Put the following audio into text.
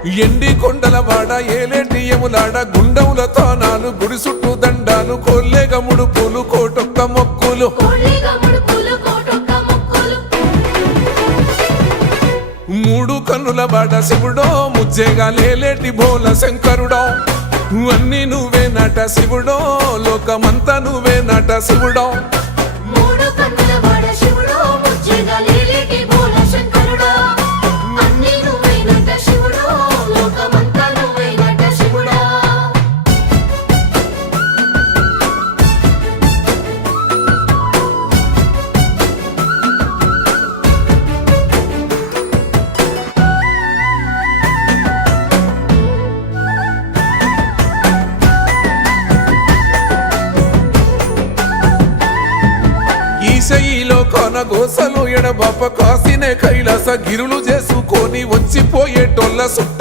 ఎండి కొండల వాడ ఏలేటి యములాడ గుండముల తానాలు గుడి చుట్టూ దండాలు కొల్లేగ ముడుపులు కోటొక్క మొక్కులు మూడు కన్నుల వాడ శివుడో ముజ్జేగా లేలేటి బోల శంకరుడో అన్ని నువ్వే నట శివుడో లోకమంతా నువ్వే నట శివుడో ఈశయిలో కొనగోసలు ఎడబాప కాసినే కైలాస గిరులు చేసుకొని వచ్చిపోయేటోళ్ళ